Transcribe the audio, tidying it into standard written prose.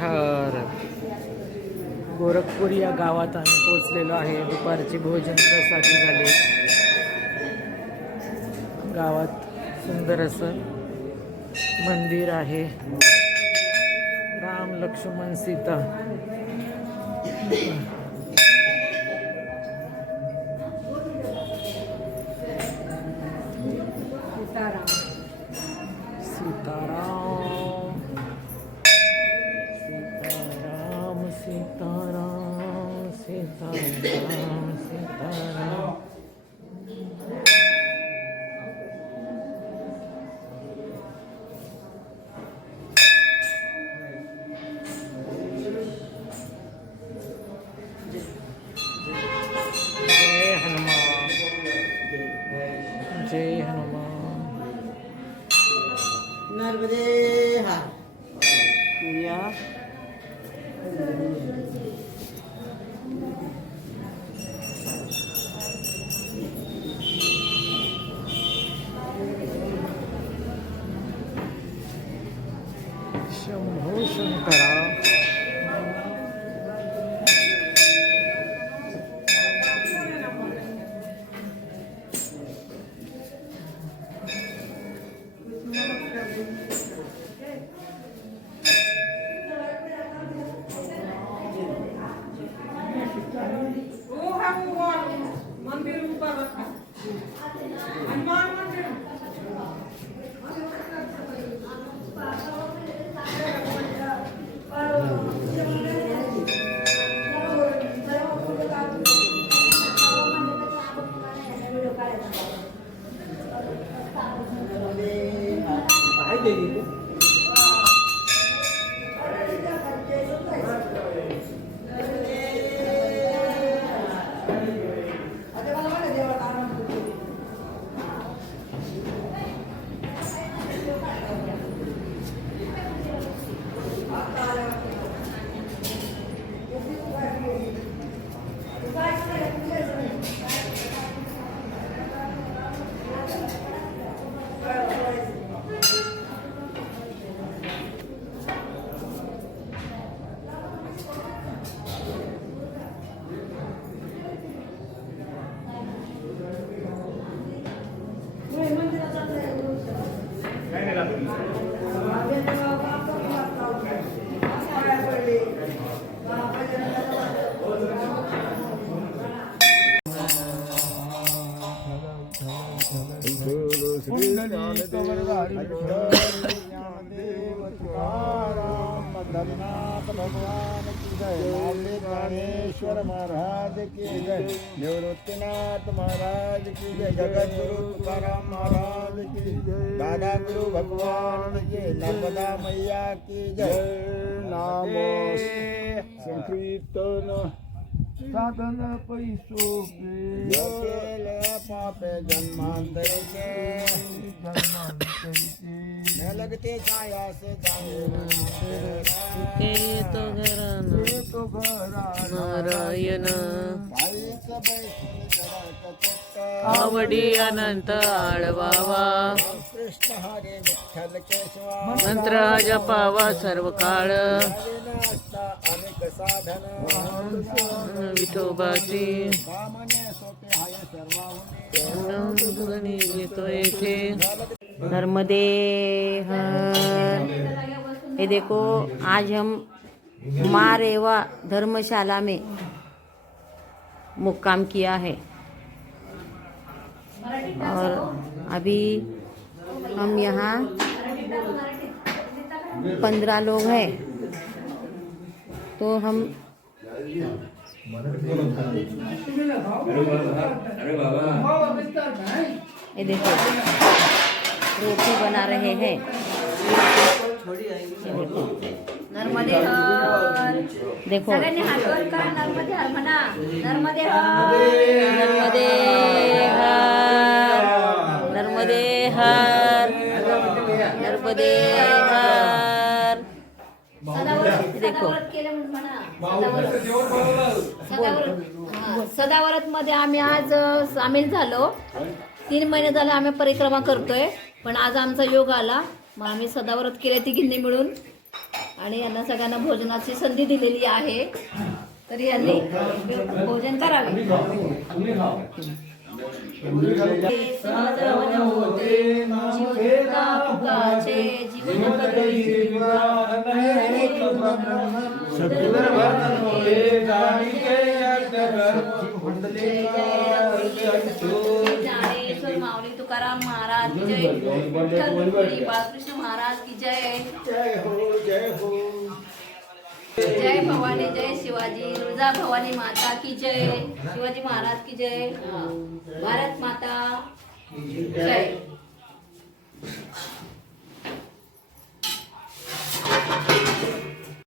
हर. गोरखपूर या गावात आम्ही पोचलेलो आहे. दुपारचे भोजन प्रसादी झाले. गावात सुंदर असं मंदिर आहे. राम लक्ष्मण सीता. सीताराम सीताराम सीताराम सीताराम. जय हनुमान. जय हनुमान. नर्मदे हर. या शंभो शंकरा. भगवान की जय. प्राणेश्वर महाराज की जय. निवृत्तीनाथ महाराज की जय. जगत गुरु तुकाराम महाराज की जय. दादा गुरु भगवान की. नर्मदा मैया की जय. नाम संकीर्तन साधन पैसो पापे जन्मांतरिके न लगते छाया से तो घराना नारायण. आवडी अनंत आळवावा. कृष्ण हरे विठ्ठल केशवा. मंत्र जपावा सर्व काळ. अनेक साधन विठोबाची घेतो येथे. नर्मदे हर. ये देखो, आज हम मारेवा धर्मशाला में मुक्काम किया है और अभी हम यहाँ 15 लोग हैं. तो हम ये देखो रोटी बना रहे हैं. नर्मदे हर. देखो सगळ्यांनी हात वर करा. नर्मदे हर म्हणा. नर्मदे हर. नर्मदे हर. नर्मदे हर. नर्मदे हर. देखो सदाव्रत मध्ये आम्ही आज सामील झालो. 3 महिने झाले आम्ही परिक्रमा करतोय. पण आज आमचा योग आला. मग आम्ही सदाव्रत केले तिघींनी मिळून. आणि यांना सगळ्यांना भोजनाची संधी दिलेली आहे, तर यांनी भोजन करावे. सहजवन होते जीवता फुकाचे जीवन ज्ञानेश्वर माऊली तुकाराम महाराज की जय. विठ्ठल रुक्मिणी बाळकृष्ण महाराज की जय. जय हो जय हो. जय भवानी जय शिवाजी. तुळजा भवानी माता की जय. शिवाजी महाराज की जय. भारत माता जय.